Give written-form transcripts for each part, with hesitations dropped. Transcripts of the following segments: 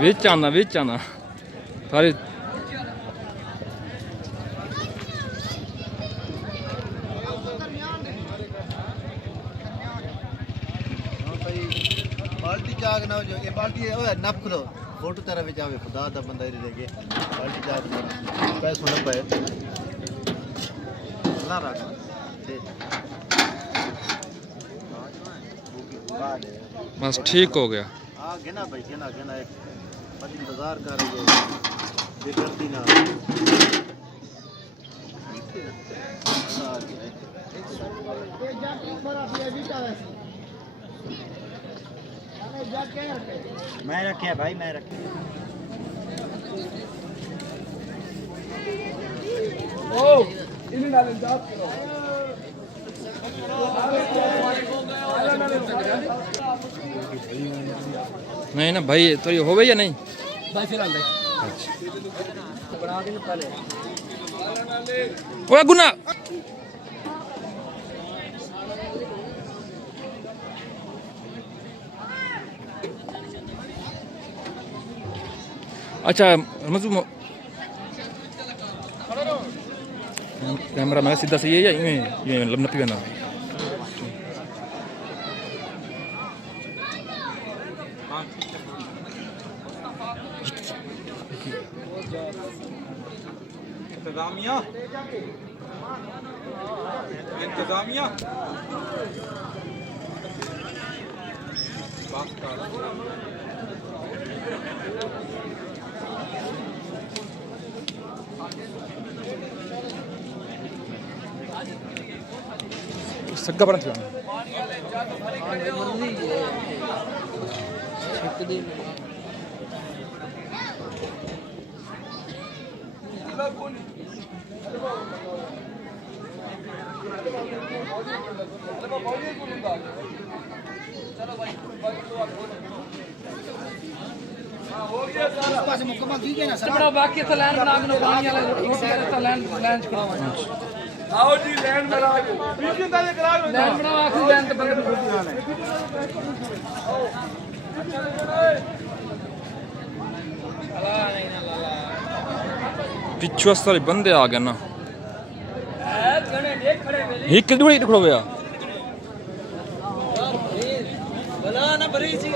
विच आना सारी बाल्टी जाग ना जो ये बाल्टी है ओए नप दो फोटो तेरा विच आवे खुदा दा बंदा ही देगे बाल्टी जाग ना पैसों न पे ना रख बस ठीक हो गया। आ गिना भाई गिना एक बस इंतजार कर रही है बेकर्दी ना मैं रखे भाई मैं रखे ओ इन्हें डालें जाप करो नहीं ना भाई तो ये हो गई या नहीं भाई फिलहाल नहीं बना के पहले ओए गुना अच्छा मजू कैमरा मैं सीधा सही है या ये मतलब नपी बना इंतजामिया सग्गा बना था पास मुकम्मल कीजिए ना बड़ा बाकी तो लाइन बना के पानी वाला रोटी वाला तो लाइन आओ जी लाइन बना के बीच में ताले करा लाइन बना आखिरी लाइन तो बंद रोटी वाला अल्लाह नहीं ना अल्लाह पिछू सारे बंदे आ गए ना एक किलो खड़ो गया भला ना भरी सी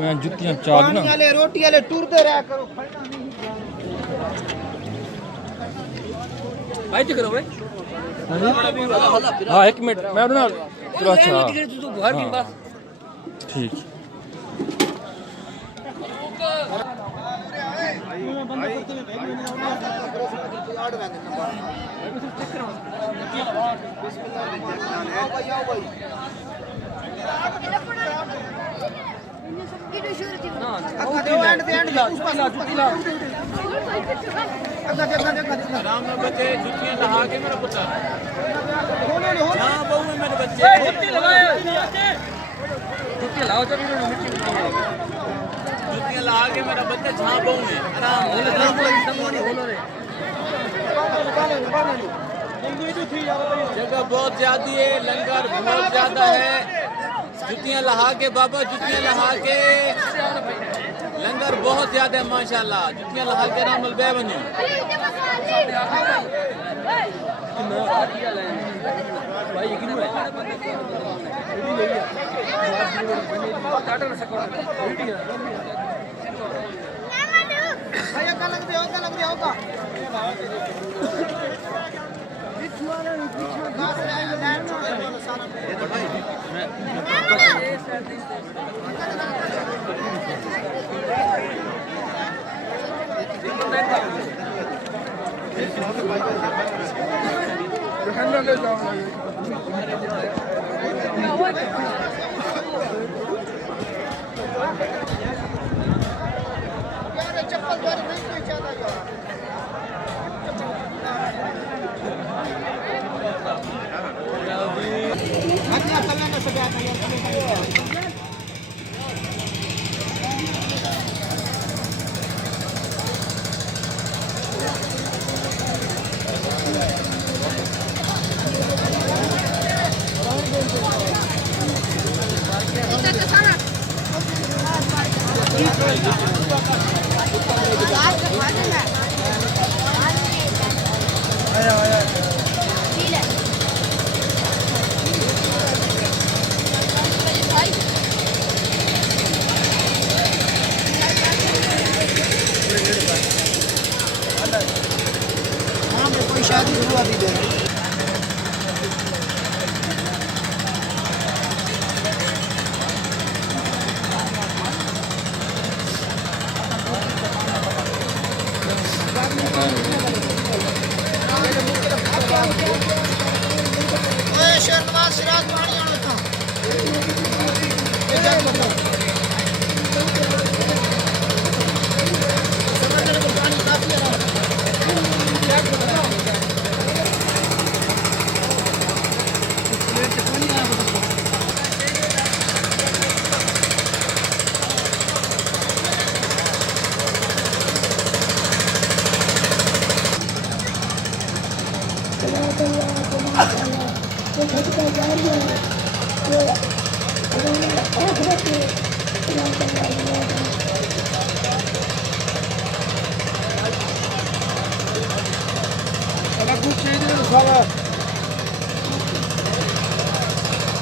मैं जुतियां चाक ना वाले रोटी वाले टूरते रहा करो खड़ना नहीं भाई जी करो भाई हाँ एक मिनट मैं ना चलो अच्छा ठीक आराम में बच्चे जुतियां लहा के मेरा पुत्र हां बहू में मेरे बच्चे जुत्ती लगाओ जुत्ती लाओ जब जुतियां लहा के मेरा बच्चा जहां बहू में आराम जगह बहुत ज्यादा है लंगर बहुत ज्यादा है जुतियां लहा के बाबा जुतियां लहा के लंगर बहुत ज्यादा है माशाल्लाह जुतियां लहा के रामल बे बनी भाई ये किलो है भैया का लग रहा होगा चप्पल द्वारा नहीं कोई ज्यादा कोई शादी हुआ भी दे शर्नवाज सिराज पानी आना था समंदर में पानी काफी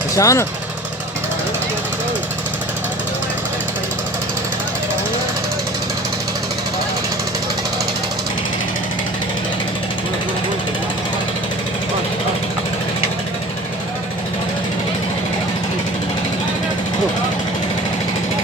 निशान